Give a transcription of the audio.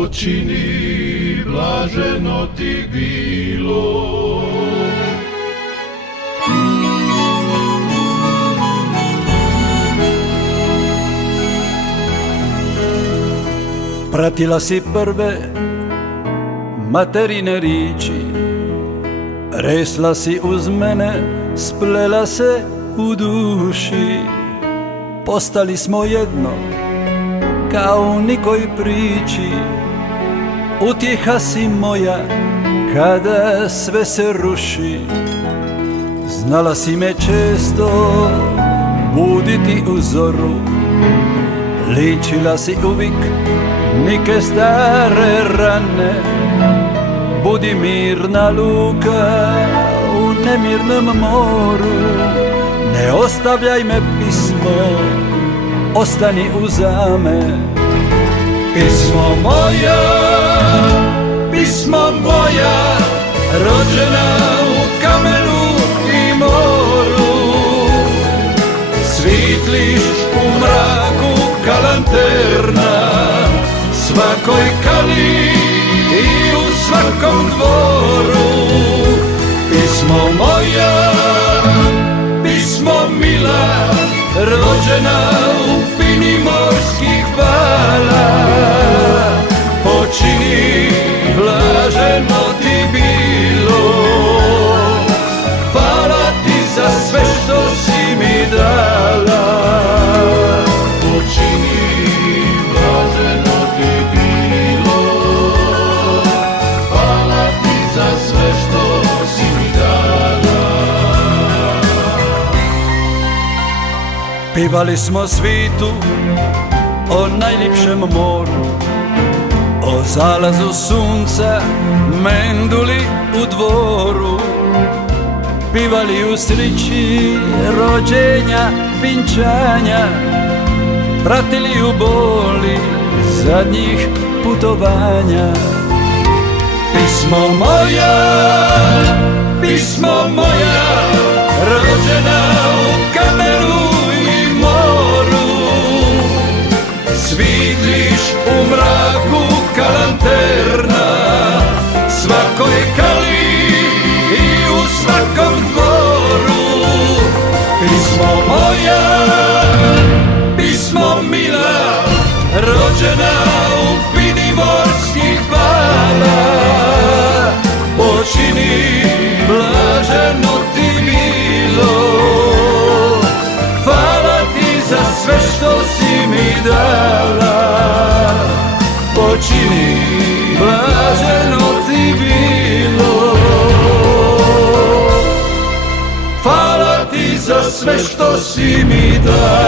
počini, blaženo ti bilo. Pratila si prve materine riči, resla si uz mene, splela se u duši. Postali smo jedno, kao u nikoj priči. Utjeha si moja, kada sve se ruši. Znala si me često buditi u zoru, ličila si uvijek nike stare rane. Budi mirna luka u nemirnom moru, ne ostavljaj me pismo, ostani uzame. Pismo moja, rođena u kamenu i moru, svitliš u mraku ka lanterna, svakoj kali i u svakom dvoru. Pismo moja, pismo mila, rođena u pini morskih vala, počini, blaženo ti bilo. Hvala ti za sve što si mi dala, počini, blaženo ti bilo. Hvala ti za sve što si mi dala. Pivali smo svitu o najljepšem moru, o zalazu sunca, menduli u dvoru. Pivali u srići rođenja, vinčanja, pratili u boli zadnjih putovanja. Pismo moja, rođena u kamenu i moru, svitliš u mraku ka lanterna, svakoj kali i u svakom dvoru. Pismo moja, pismo mila, rođena u pini morskih vala, počini, blaženo ti bilo. Hvala ti za sve što si mi dala, počini, blaženo ti bilo. Hvala ti za sve što si mi dala.